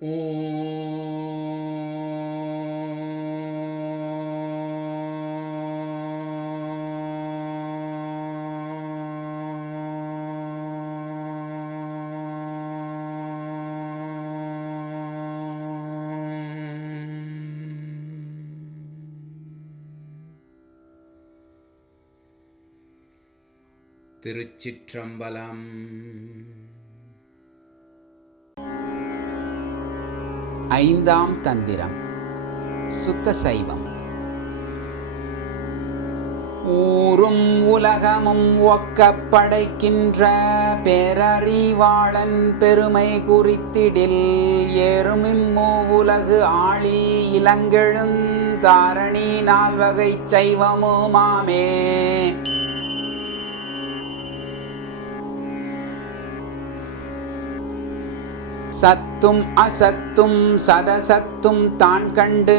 ஓம் திருச்சிற்றம்பலம். ஐந்தாம் தந்திரம் சுத்த சைவம். ஊரும் உலகமும் ஒக்கப் படைக்கின்ற பேரறிவாளன் பெருமை குறித்திடில் ஏறுமிம்மூ உலகு ஆழி இளங்கெழுந் தாரணி நால்வகை சைவமுமாமே. சத்தும் அசத்தும் சதசத்தும் தான் கண்டு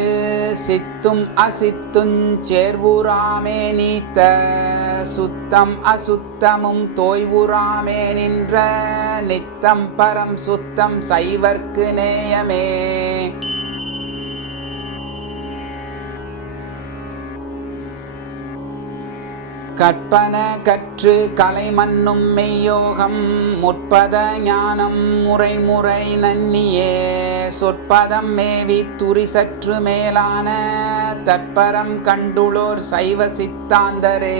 சித்தும் அசித்தும் சேர்வுறாமே நீத்த சுத்தம் அசுத்தமும் தோய்வுறாமே நின்ற நித்தம் பரம் சுத்தம் சைவர்க்கு நேயமே. கற்பன கற்று கலைமன்னும் மெய்யோகம் முற்பத ஞானம் முறை நன்னியே சொற்பதம் மேவி துரி சற்று மேலான தற்பரம் கண்டுளோர் சைவ சித்தாந்தரே.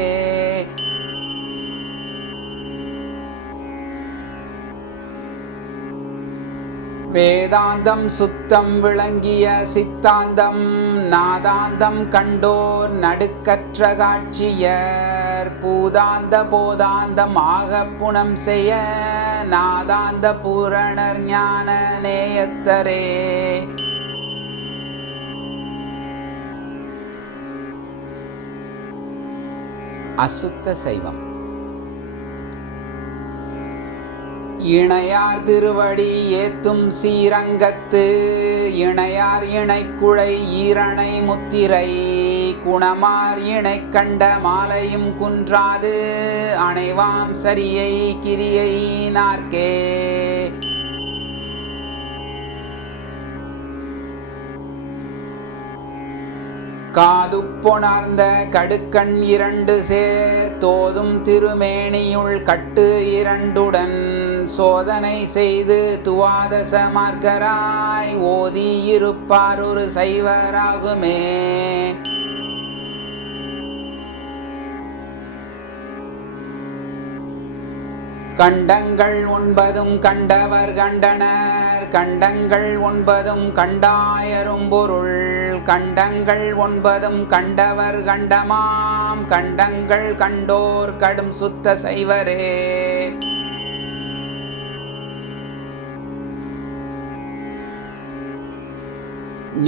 வேதாந்தம் சுத்தம் விளங்கிய சித்தாந்தம் நாதாந்தம் கண்டோர் நடுக்கற்ற காட்சியர் பூதாந்த போதாந்தம் ஆக புனம் செய்ய நாதாந்த பூரணர் ஞான நேயத்தரே. அசுத்த சைவம். இணையார் திருவடி ஏத்தும் சீரங்கத்து இணையார் இணைக்குழை ஈரணை முத்திரை குணமார் இணை கண்ட மாலையும் குன்றாது அணைவாம் சரியை கிரியை நார்க்கே. காது பொணர்ந்த கடுக்கண் இரண்டு சேர் தோதும் திருமேனியுள் கட்டு இரண்டுடன் சோதனை செய்து துவாதச மார்க்கராய் ஓதி இருப்பார் ஒரு சைவராகுமே. கண்டங்கள் ஒன்பதும் கண்டவர் கண்டனர் கண்டங்கள் ஒன்பதும் கண்டாயரும் பொருள் கண்டங்கள் ஒன்பதும் கண்டவர் கண்டமாம் கண்டங்கள் கண்டோர் கடும் சுத்த சைவரே.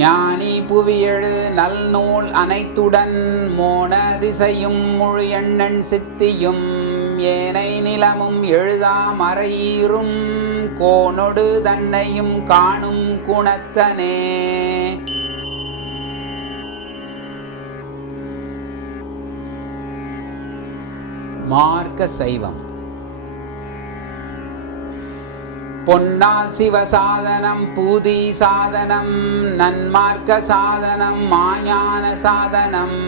ஞானி புவியெழு நல்நூல் அனைத்துடன் மோன திசையும் முழு எண்ணன் சித்தியும் ஏனை நிலமும் எழுதா மறையீரும் கோனொடு தன்னையும் காணும் குணத்தனே. மார்க்க சைவம். பொன்னால் சிவசாதனம் பூதி சாதனம் நன்மார்க்க சாதனம் மாஞான சாதனம்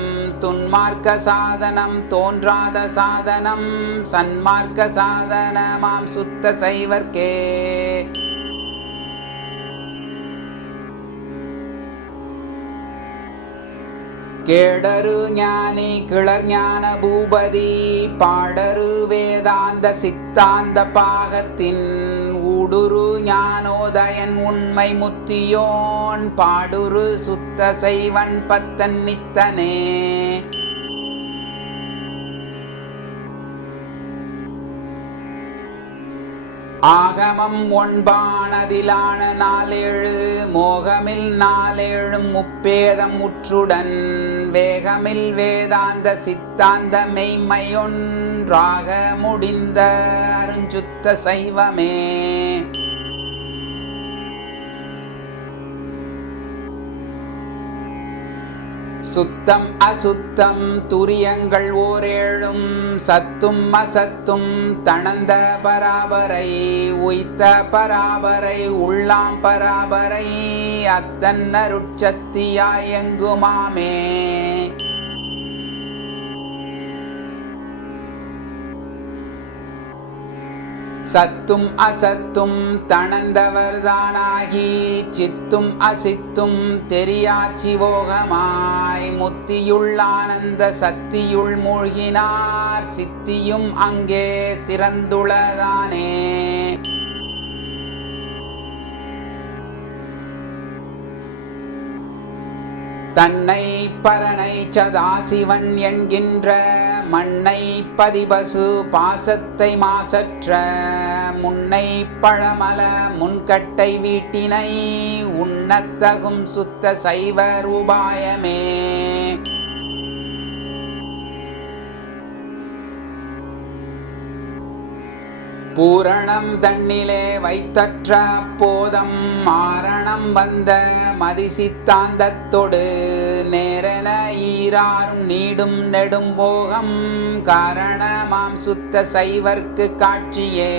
துன்மார்க்க சாதனம் தோன்றாத சாதனம் சன்மார்க்க சாதனமாம் சுத்த சைவர்க்கே. கேடரு ஞானி கிளர் ஞான பூபதி பாடரு வேதாந்த சித்தாந்த பாகத்தின் ஊடுரு ஞானோதயன் உண்மை முத்தியோன் பாடுரு சுத்த சைவன் பத்தன் நித்தனே. ஆகமம் ஒன்பானதிலான நாளேழு மோகமில் நாளேழும் முப்பேதம் முற்றுடன் வேகமில் வேதாந்த சித்தாந்த மெய்மையொன்றாக முடிந்த அருஞ்சுத்த சைவமே. சுத்தம் அசுத்தம் துரியங்கள் ஓரேழும் சத்தும் அசத்தும் தணந்த பராபரை உய்த்த பராபரை உள்ளாம் பராபரை அத்தன் அருட்சத்தியாய் எங்குமாமே. சத்தும் அசத்தும் தணந்தவர்தானாகி சித்தும் அசித்தும் தெரியா சிவோகமாய் முத்தியுள் ஆனந்த சத்தியுள் மூழ்கினார் சித்தியும் அங்கே சிறந்துளதானே. தன்னை பரனை சதாசிவன் என்கின்ற மண்ணை பதிபசு பாசத்தை மாசற்ற முன்னை பழமல முன்கட்டை வீட்டினை உண்ணத்தகும் சுத்த சைவ ரூபாயமே. பூரணம் தன்னிலே வைத்தற்ற போதம் மாரணம் வந்த மதிசித்தாந்தத்தொடு நேரென ஈராறும் நீடும் நெடும் போகம் காரணமாம் சுத்த சைவர்க்கு காட்சியே.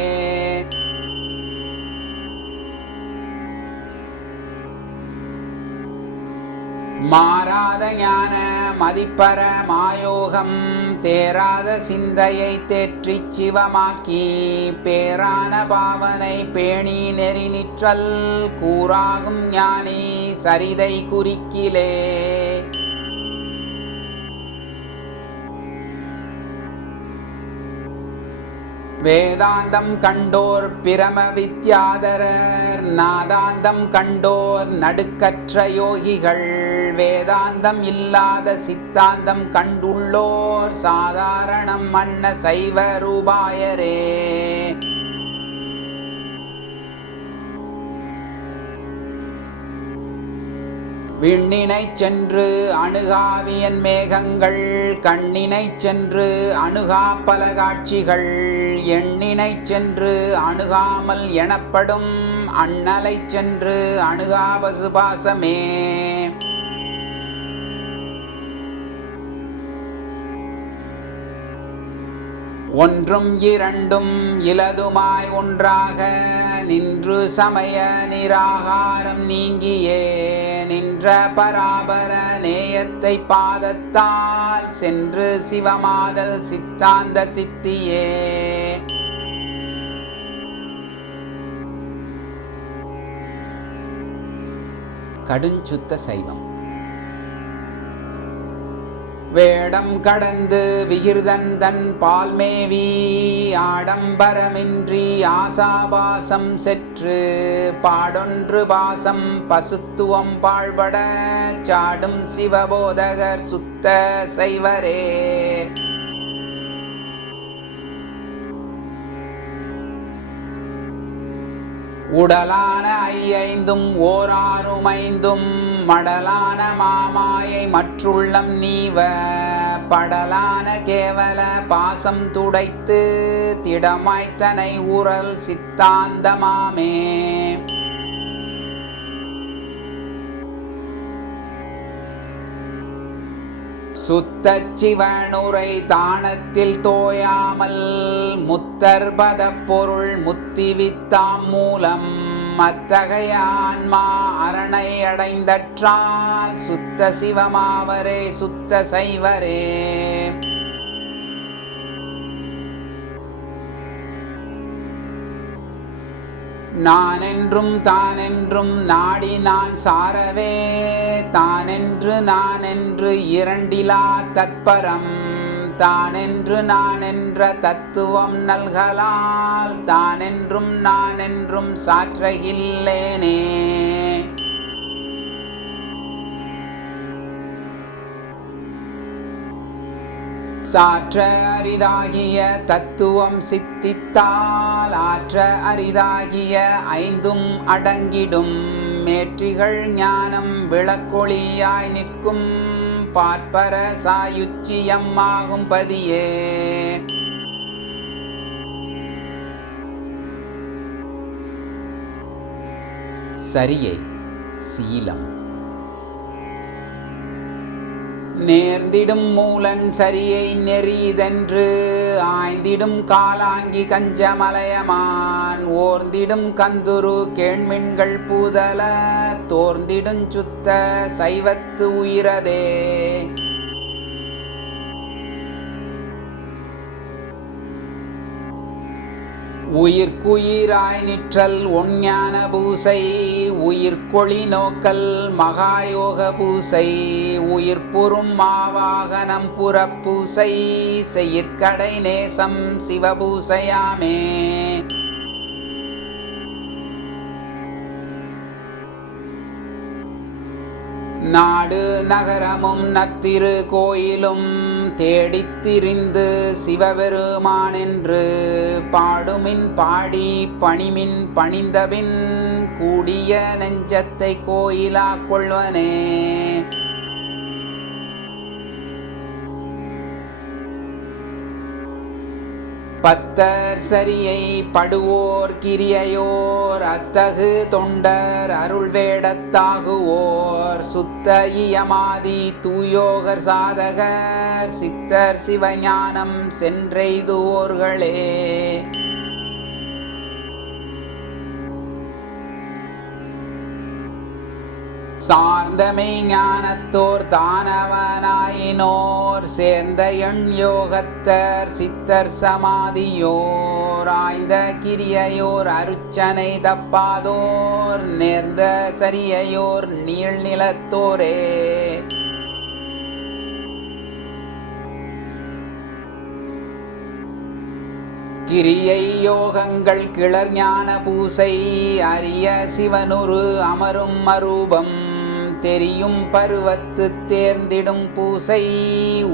மாறாத ஞான மதிப்பர மாயோகம் தேராத சிந்தையை தேற்றிச் சிவமாக்கி பேரான பாவனை பேணி நெறி நிற்றல் கூறாகும் ஞானி சரிதை குறிக்கிலே. வேதாந்தம் கண்டோர் பிரம வித்யாதரர் நாதாந்தம் கண்டோர் நடுக்கற்ற யோகிகள் வேதாந்தம் இல்லாத சித்தாந்தம் கண்டுள்ளோர் சாதாரணம் மன்ன சைவ ரூபாயரே. விண்ணினைச் சென்று அணுகாவியன் மேகங்கள் கண்ணினைச் சென்று அணுகா பல காட்சிகள் எண்ணினைச் சென்று அணுகாமல் எனப்படும் அண்ணலைச் சென்று அணுகா பசுபாசமே. ஒன்றும் இரண்டும் இலதுமாய் ஒன்றாக நின்று சமய நிராகாரம் நீங்கியே நின்ற பராபர நேயத்தை பாதத்தால் சென்று சிவமாதல் சித்தாந்த சித்தியே. கடுஞ்சுத்த சைவம். வேடம் கடந்து விகிர்தன் தன் பால்மேவி ஆடம்பரமின்றி ஆசாபாசம் செற்று பாடொன்று பாசம் பசுத்துவம் பாழ்பட சாடும் சிவபோதகர் சுத்த சைவரே. உடலான ஐயைந்தும் ஓராறுமைந்தும் மடலான மாமாயை மற்றுள்ளம் நீவ படலான கேவல பாசம் துடைத்து திடமாய்த்தனை ஊரல் சித்தாந்தமாமே. சுத்தச் சிவனுரை தானத்தில் தோயாமல் முத்தர் பதப் பொருள் முத்திவித்தாம் மூலம் அத்தகைய ஆன்மா அரணை அடைந்தற்றால் சுத்த சிவமாவரே சுத்த சைவரே. நானென்றும் தானென்றும் நாடி நான் சாரவே தானென்று நானென்று இரண்டிலா தற்பரம் தானென்று நானென்ற தத்துவம் நல்கலால் தானென்றும் நானென்றும் சாற்றகில்லேனே. சாற்ற அரிதாகிய தத்துவம் சித்தித்தால் ஆற்ற அரிதாகிய ஐந்தும் அடங்கிடும் மேற்றிகள் ஞானம் விளக்கொளியாய் நிற்கும் பார்ப்பர சாயுச்சியம்மாகும் பதியே. சரியை சீலம். நேர்ந்திடும் மூலன் சரியை நெறிதென்று ஆய்ந்திடும் காலாங்கி கஞ்சமலயமான் ஓர்ந்திடும் கந்துரு கேண்மின்கள் பூதல தோர்ந்திடும் சுத்த சைவத்து உயிரதே. உயிர்க்குயிராய் நிற்றல் ஒஞ்ஞான பூசை உயிர்கொளி நோக்கல் மகாயோக பூசை உயிர்ப்புறும் மாவாகனம் புறப்பூசை செயிற்கடை நேசம் சிவபூசையாமே. நாடு நகரமும் நத்திரு கோயிலும் தேடித்திரிந்து சிவபெருமானென்று பாடுமின் பாடி பணிமின் பணிந்தபின் கூடிய நெஞ்சத்தை கோயிலா கொள்வனே. பத்தர் சரியை படுவோர் கிரியையோர் அத்தகு தொண்டர் அருள் வேடத்தாகுவோர் சுத்த இயமாதி தூயோகர் சாதகர் சித்தர் சிவஞானம் சென்றெய்துவோர்களே. சார்ந்தமை ஞானத்தோர் தானவனாயினோர் சேர்ந்த எண் யோகத்தர் சித்தர் சமாதியோர் ஆய்ந்த கிரியையோர் அருச்சனை தப்பாதோர் நேர்ந்த சரியையோர் நீள்நிலத்தோரே. கிரியை யோகங்கள் கிளர் ஞான பூசை அரிய சிவனுரு அமரும் அரூபம் தெரியும் பருவத்து தேர்ந்திடும் பூசை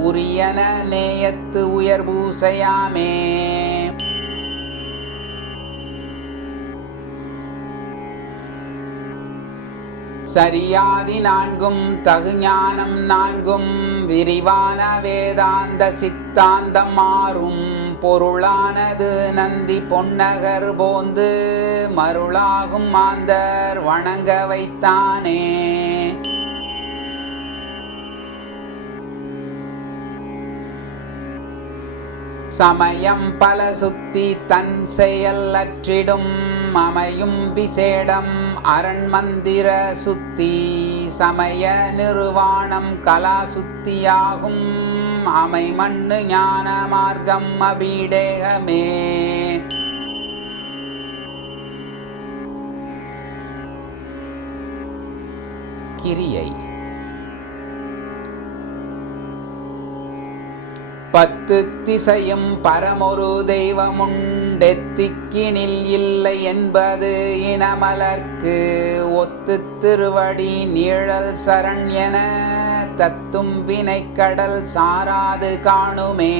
உரியன நேயத்து உயர் பூசையாமே. சரியாதி நான்கும் தகுஞானம் நான்கும் விரிவான வேதாந்த சித்தாந்தம் மாறும் பொருளானது நந்தி பொன்னகர் போந்து மருளாகும் மாந்தர் வணங்க வைத்தானே. சமயம் பல சுத்தி தன் செயல் அற்றிடும் அமையும் விசேடம் அரண் மந்திர சுத்தி சமய நிர்வாணம் கலா சுத்தியாகும் அமை மண்ணு ஞான மார்க்கம் அபீடேகமே. கிரியை 10 திசையும் பரமொரு தெய்வமுண்டெத்திக்கினில் இல்லை என்பது இனமலர்க்கு ஒத்து திருவடி நீழல் சரண் என தத்தும் வினைக்கடல் சாராது காணுமே.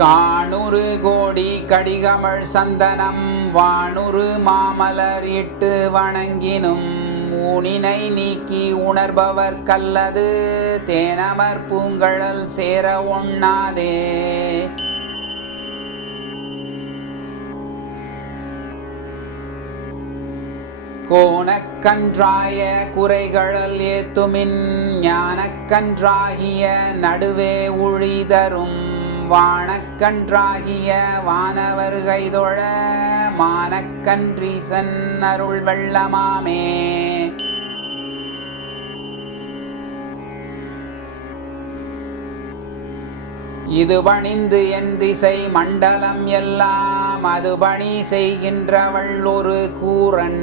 காணுறு கோடி கடிகமழ் சந்தனம் வானுறு மாமலர் இட்டு வணங்கினும் ஊனினை நீக்கி உணர்பவர் கல்லது தேனமர் பூங்கழல் சேர ஒண்ணாதே. கோணக்கன்றாய குறைகழல் ஏத்துமின் ஞானக்கன்றாகிய நடுவே உழிதரும் வானக்கன்றாகிய வானவர் கைதொழ மானக்கன்றீசன் அருள் வெள்ளமாமே. இது பணிந்து என் திசை மண்டலம் எல்லாம் அது பணி செய்கின்றவள் ஒரு கூரன்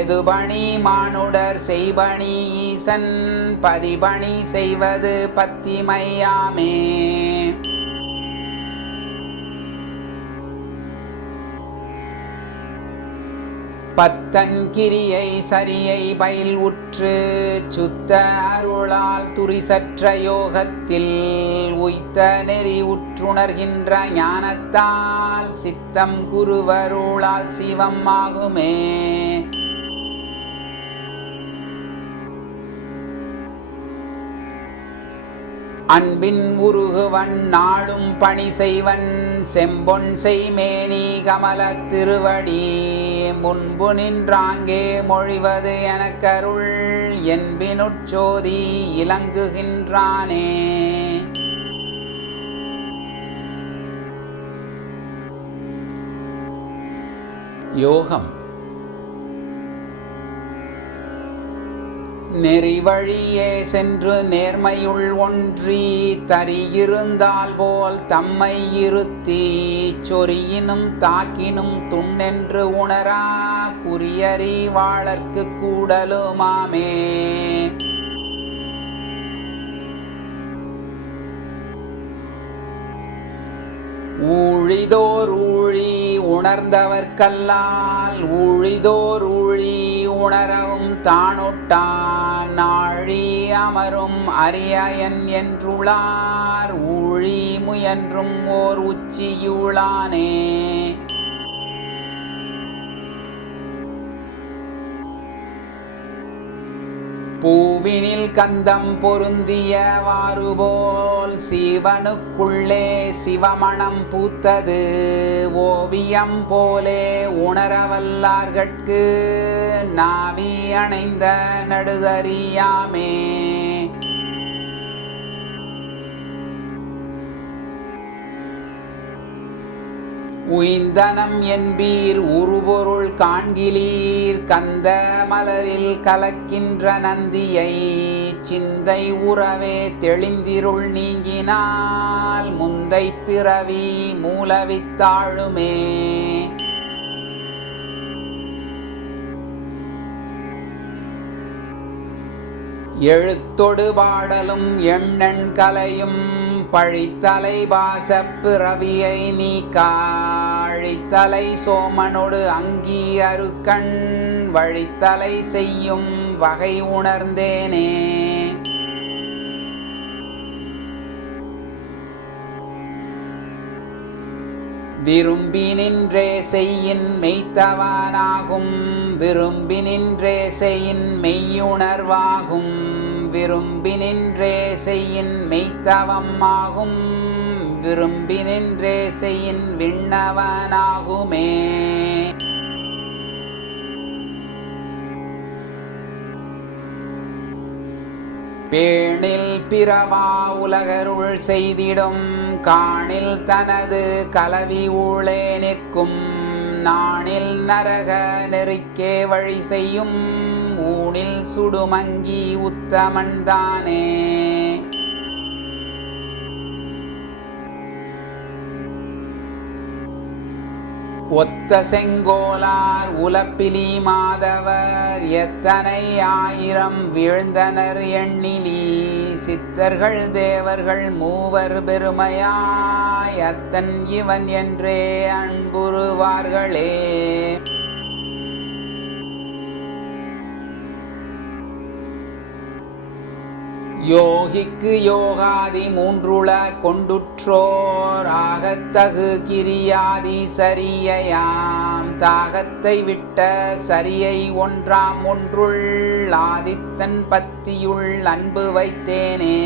எதுபணி மானுடர் செய்பணி ஈசன் பதிபணி செய்வது பத்திமையாமே. பத்தன் கிரியை சரியை பயில் உற்று சுத்த அருளால் துரிசற்ற யோகத்தில் உய்த்த நெறி உற்றுணர்கின்ற ஞானத்தால் சித்தம் குருவருளால் சிவம் ஆகுமே. அன்பின் உருகுவன் நாளும் பணி செய்வன் செம்பொன் செய்மேனி கமல திருவடி முன்பு நின்றாங்கே மொழிவது எனக்கருள் என்பினுட்சோதி இலங்குகின்றானே. யோகம். நெறிவழியே சென்று நேர்மையுள் ஒன்றி தரியிருந்தால் போல் தம்மை இருத்தி சொறியினும் தாக்கினும் துண்ணென்று உணரா குறியறிவாளர்க்கு கூடலுமாமே. ஊழிதோர் ஊழி உணர்ந்தவர்க்கல்லால் ஊழிதோர் ஊழி உணரவும் தானொட்டான் நாழி அமரும் அரியன் என்றுளார் ஊழி முயன்றும் ஓர் உச்சியுளானே. பூவினில் கந்தம் பொருந்தியவாறு போல் சிவனுக்குள்ளே சிவமணம் பூத்தது ஓவியம் போலே உணரவல்லார்கட்கு நாவி அணைந்த நடுதறியாமே. உய்ந்தனம் என்பீர் உருபொருள் காண்கிலீர் கந்த மலரில் கலக்கின்ற நந்தியை சிந்தை உறவே தெளிந்திருள் நீங்கினால் முந்தை பிறவி மூலவித்தாழுமே. எழுத்தொடு பாடலும் எண்ணெண் கலையும் பழித்தலை பாசப் பிறவியை நீக்காழித்தலை சோமனோடு அங்கி அருக்கண் வழித்தலை செய்யும் வகை உணர்ந்தேனே. விரும்பி நின்றே செய்யின் மெய்த்தவனாகும் விரும்பி நின்றே செய்யின் மெய்யுணர்வாகும் விரும்பி நின்றே செய்யின் மெய்த்தவம் ஆகும் விரும்பி நின்றே செய்யின் விண்ணவனாகுமே. பேணில் பிறவா உலகருள் செய்திடும் காணில் தனது கலவி ஊழே நிற்கும் நாணில் நரக நெறிக்கே வழி செய்யும் ஊனில் சுடுமங்கி உத்தமன்தானே. ஒத்த செங்கோலார் உலப்பிலி மாதவர் எத்தனை ஆயிரம் வீழ்ந்தனர் எண்ணிலி சித்தர்கள் தேவர்கள் மூவர் பெருமையாய் அத்தன் இவன் என்றே அன்புறுவார்களே. யோகிக்கு யோகாதி மூன்றுள கொண்டுற்றோர் ஆகத்தகு கிரியாதி சரியையாம் தாகத்தை விட்ட சரியை ஒன்றாம் ஒன்றுள் ஆதித்தன் பத்தியுள் அன்பு வைத்தேனே.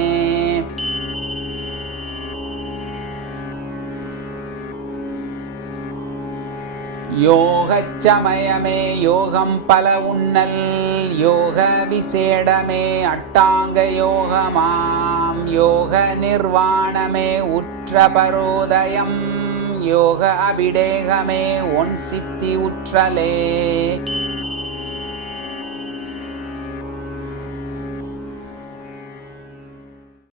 யோகச் சமயமே யோகம் பல உன்னல் யோக விசேடமே அட்டாங்க யோகமாம் யோக நிர்வாணமே உற்ற பரோதயம் யோக அபிடேகமே ஒன் சித்தி உற்றலே.